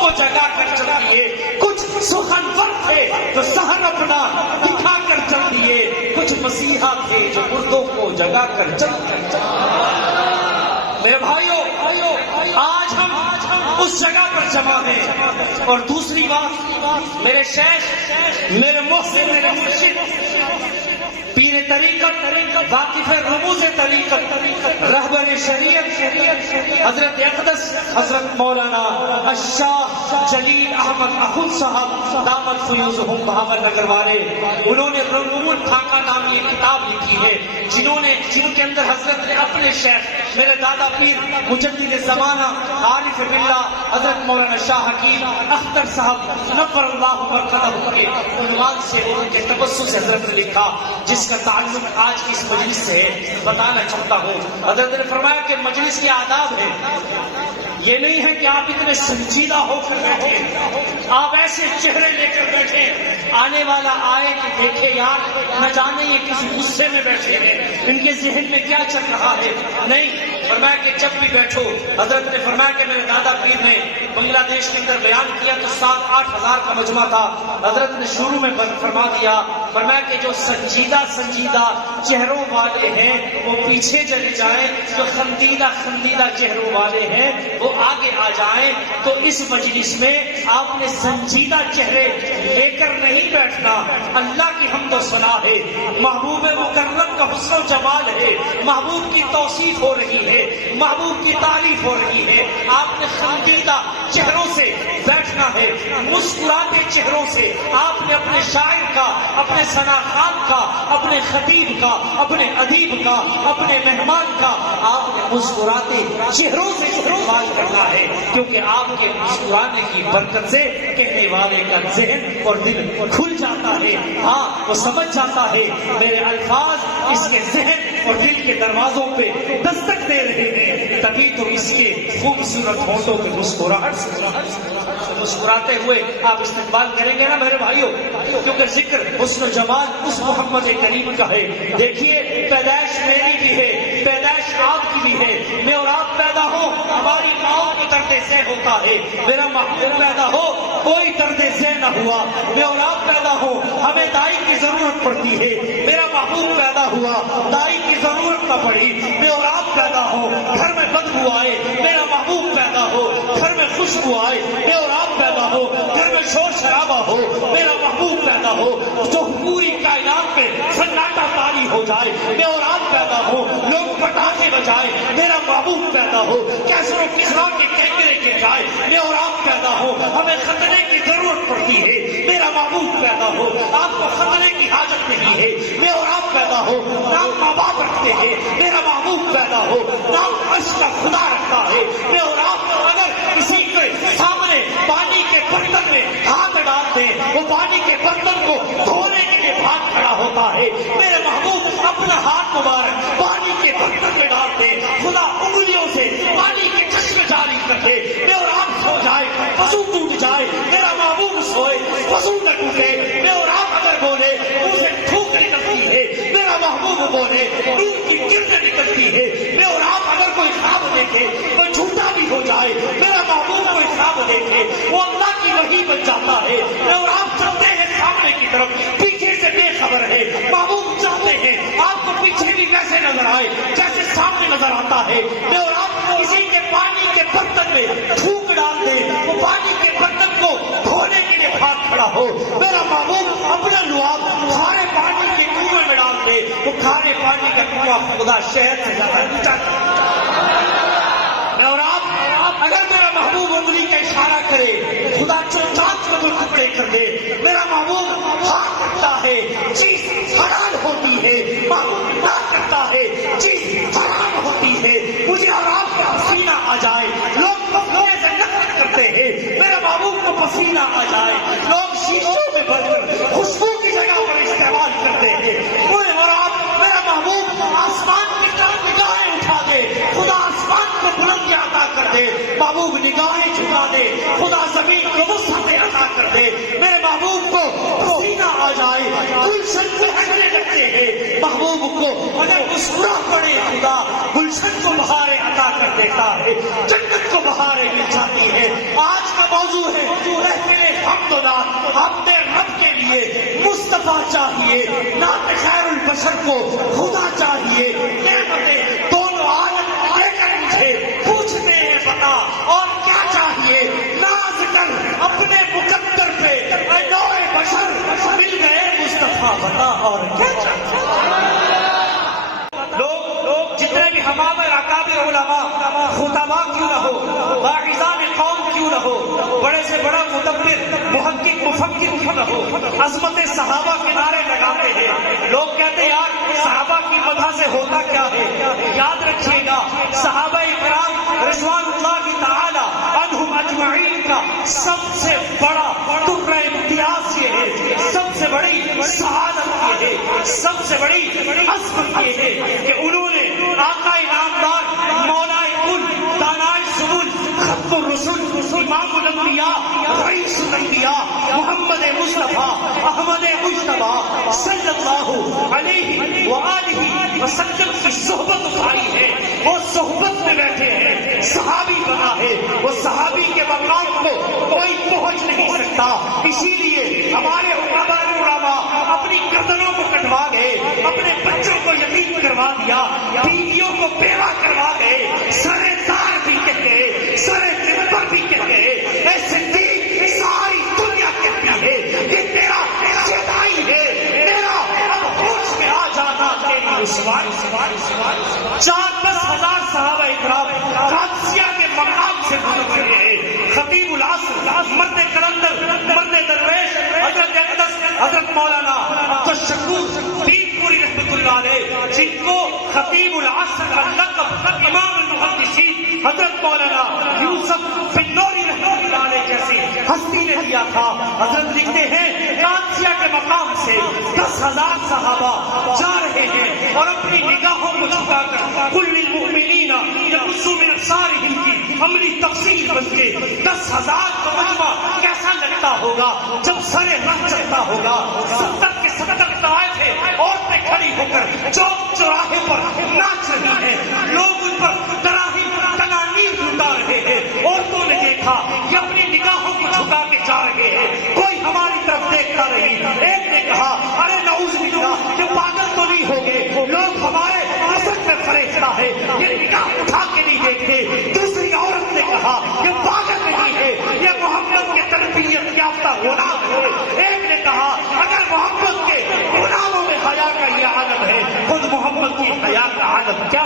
کو جگا کر چل دیے، کچھ سخنور تھے جو صحن اپنا دکھا کر چل دیے، کچھ مسیحا تھے جو مردوں کو جگا کر چل دیے۔ میرے بھائیوں، آج ہم اس جگہ پر جمع ہیں۔ اور دوسری بات، میرے شیخ، میرے محسن، میرے مرشد، پیر طریقت، واقف رموز طریقت، رہبر شریعت، حضرت اقدس حضرت مولانا الشاہ جلیل احمد اخند صاحب دامت فیوزہم بہاول نگر والے، انہوں نے رموز ٹھاکہ نامی ایک کتاب لکھی ہے، جن کے اندر حضرت نے اپنے شیخ میرے دادا پیر مجدد زمانہ عارف باللہ حضرت مولانا شاہ حکیم اختر صاحب نور اللہ برکتہ کے عنوان سے ان کے تبسم سے حضرت نے لکھا، جس کا تعلق آج کی اس مجلس سے بتانا چاہتا ہوں۔ حضرت نے فرمایا کہ مجلس کے آداب ہے، یہ نہیں ہے کہ آپ اتنے سنجیدہ ہو کر بیٹھے، آپ ایسے چہرے لے کر بیٹھے، آنے والا آئے کہ دیکھے یار نہ جانے یہ کس غصے میں بیٹھے ہیں، ان کے ذہن میں کیا چل رہا ہے۔ نہیں، فرمایا کہ جب بھی بیٹھو، حضرت نے فرمایا کہ میرے دادا پیر نے بنگلہ دیش کے اندر بیان کیا تو 7-8 ہزار کا مجمع تھا، حضرت نے شروع میں فرما دیا، فرمایا کہ جو سنجیدہ چہروں والے ہیں وہ پیچھے چلے جائیں، جو خندیدہ چہروں والے ہیں وہ آگے آ جائیں۔ تو اس مجلس میں آپ نے سنجیدہ چہرے لے کر نہیں بیٹھنا، اللہ کی حمد و ثنا ہے، محبوب مکرم کا حسن و جمال ہے، محبوب کی توصیف ہو رہی ہے، محبوب کی تعریف ہو رہی ہے، آپ نے خندیدہ چہروں سے بیٹھنا ہے، مسکراتے چہروں سے آپ نے اپنے شاعر کا، اپنے ثناخوان کا، اپنے خطیب کا، اپنے ادیب کا، اپنے مہمان کا آپ نے مسکراتے چہروں سے استقبال کرنا ہے، کیونکہ آپ کے مسکرانے کی برکت سے کہنے والے کا ذہن اور دل کھل جاتا ہے، ہاں وہ سمجھ جاتا ہے میرے الفاظ اس کے ذہن اور دل کے دروازوں پہ دستک دے رہے ہیں، تبھی تو اس کے خوبصورت ہونٹوں کے مسکراہٹ سے مسکراتے ہوئے آپ استقبال کریں گے نا میرے بھائیوں، کیونکہ ذکر حسن و جمال اس محمد کریم کا ہے۔ دیکھیے پیدائش میری بھی ہے، پیدائش آپ کی بھی ہے، میں اور آپ پیدا ہو ہماری ماؤں کو درد ذہ ہوتا ہے، میرا محبوب پیدا ہو کوئی درد ذہ نہ ہوا، میں اور آپ پیدا ہو ہمیں دائی کی ضرورت پڑتی ہے، میرا محبوب پیدا ہوا دائی کی ضرورت نہ پڑی، میں اور آپ پیدا ہو گھر میں بدبو آئے، میرا محبوب پیدا ہو گھر میں خوشبو آئے، میں اور آپ پیدا ہو گھر میں شور شرابہ ہو، میرا محبوب پیدا ہو جو پوری کائنات میں سناٹا طاری ہو جائے، میں اور آپ پیدا ہو لوگ پٹاخے بجائے، میرا محبوب پیدا ہو کیسروں کسرا کے کینکرے کے جائے، میں اور آپ پیدا ہو ہمیں خطرے کی ضرورت پڑتی ہے، میرا محبوب پیدا ہو آپ کو خطرے کی حاجت نہیں ہے، میں اور آپ پیدا ہو نام ماں باپ رکھتے ہیں، میرا محبوب پیدا ہو نام عرش کا خدا رکھتا ہے، میں اور آپ اگر کسی کے سامنے پانی کے برتن میں ہاتھ ڈال دیں وہ پانی کے برتن کو دھونے کے لیے بھاگ کھڑا ہوتا ہے، میرے محبوب اپنا ہاتھ مبارک پانی کے برتن میں ڈال دے، خدا انگلیوں سے پانی کے چشمے جاری کر دے، میں اور آپ سو جائے وضو ٹوٹ جائے، میرا محبوب سوئے وضو نہ ٹوٹے، میں اور آپ اگر بولے منہ سے تھوک نکلتی ہے، میرا محبوب بولے نور کی کرنیں نکلتی ہے، میں اور آپ اگر کوئی خواب دیکھے وہ جھوٹا بھی ہو جائے، میرا محبوب کوئی خواب دیکھے وہ اللہ کی وحی بن جاتا ہے، میں اور آپ چلتے ہیں سامنے کی طرف پیچھے سے بے خبر ہے، محبوب چاہتے ہیں آپ کو پیچھے بھی ویسے نظر آئے جیسے سامنے نظر آتا ہے، میں اور آپ کسی کے پانی کے برتن میں تھوک ڈال دے وہ پانی کے برتن کو دھونے کے لیے بھاگ کھڑا ہو، میرا محبوب اپنا لعاب کھارے پانی کے کنویں میں ڈال دے وہ کھارے پانی کا کنواں خدا شہد سے زیادہ اونچا میں اور آپ اگر میرا محبوب انگلی کا اشارہ کرے خدا چوچات میں کوئی ٹکڑے کر دے، میرا محبوب ہاتھ رکھتا ہے چیز حلال ہوتی ہے، محبوب نہ کرتا ہے چیز حرام ہوتی ہے، مجھے اور آپ کا پسینہ آ جائے لوگ پکوڑے سے نفرت کرتے ہیں، میرا محبوب کو پسینہ آ جائے لوگ شیشوں میں بھر کر خوشبو کی جگہ پر استعمال کرتے ہیں، مجھے اور آپ میرا محبوب آسمان کی طرف نگاہیں اٹھا دے خدا آسمان کو بلندی عطا کر دے، محبوب نگاہیں جھکا دے خدا زمین کو وسعتیں عطا کر دے، میرے محبوب کو پسینہ آ جائے گل گلشن بہرنے لگتے ہیں. محبوب کو اگر مسکرا پڑے خدا گلشن کو بہاریں عطا کر دیتا ہے, جنت کو بہاریں مل جاتی ہے. آج کا موضوع ہے محفل حمداللہ. اپنے رب کے لیے مصطفیٰ چاہیے, نعت خیر البشر کو خدا چاہیے. نعمتیں دونوں عالم لے کر مجھے پوچھتے ہیں بتا اور کیا چاہیے. ناز کر اپنے مقدر پہ اے نوع بشر مل گئے مصطفیٰ بتا اور کیا چاہیے. لوگ جتنے بھی ہمارے اکابر علماء خطباء کیوں نہ ہو, واعظان قوم کیوں نہ ہو, بڑے سے بڑا مدبر محقق مفکر کیوں نہ ہو, عظمت صحابہ کے نعرے لگاتے ہیں. لوگ کہتے ہیں یار صحابہ کی مدح سے ہوتا کیا ہے. یاد رکھیے گا صحابہ کرام رضوان اللہ تعالی عنہم اجمعین کا سب سے بڑا ترہ امتیاز یہ ہے, سب سے بڑی سعادت یہ ہے, سب سے بڑی عظمت یہ ہے کہ انہوں نے آقا انعامدار مولائے کل دانائے سبل ختم الرسل امام الانبیاء رئیس الانبیاء محمد مصطفیٰ احمد مجتبیٰ صلی اللہ علیہ وآلہ وسلم کی صحبت اٹھائی ہے. وہ صحبت میں بیٹھے ہیں, صحابی بنا ہے. وہ صحابی کے مقام کو کوئی پہنچ نہیں سکتا. اسی لیے ہمارے علماء اپنی گردنوں کو کٹوا گئے, اپنے بچوں کو یتیم کروا دیا, بیویوں کو بیوہ کروا گئے, سرے دار بھی کہہ گئے, سرے ممبر بھی کہہ گئے. ایسے دین ساری دنیا کہتی ہے یہ تیرا جدائی ہے, تیرا اب ہوش میں آ جانا تیری رسوائی. 4-10 ہزار صحابہ اکرام قادسیہ کے مقام سے گزر رہے ہیں. خطیب العصر مرد کلندر مرد درویش حضرت اقدس حضرت مولانا عبدالشکور دین پوری رحمۃ اللہ علیہ, جن کو خطیب العصر کا لقب امام المحدثین حضرت مولانا یوسف بن نوری رحمۃ اللہ علیہ جیسی ہستی نے دیا تھا. حضرت لکھتے ہیں قادسیہ کے مقام سے 10,000 صحابہ جا رہے ہیں اور اپنی نگاہوں کو جھکا کر کل المؤمنین یغضوا من ابصارہم کی عملی تفسیر بن کے 10,000 کا مجمع کیسا لگتا ہوگا جب سرے رہ چلتا ہوگا. 70 کے 70 طائفیں عورتیں کھڑی ہو کر چوک چوراہے پر ناچ رہی ہیں, لوگ ان پر تنانیر لٹا رہے ہیں. عورتوں نے دیکھا یہ اپنی نگاہوں کو جھکا کے جا رہے ہیں, کوئی ہماری طرف دیکھتا نہیں. ایک نے کہا ارے نعوذ باللہ یہ پاگل تو نہیں ہو گئے, لوگ ہمارے رزق میں فرشتہ ہے, یہ نگاہ اٹھا کے نہیں دیکھتے. دوسری عورت نے کہا یہ پاگل نہیں ہے, یہ محمد کے تربیت یافتہ غلام ہے. ایک نے کہا اگر محمد کے غلاموں میں حیا کا یہ عالم ہے, خود محمد کی حیا کا عالم کیا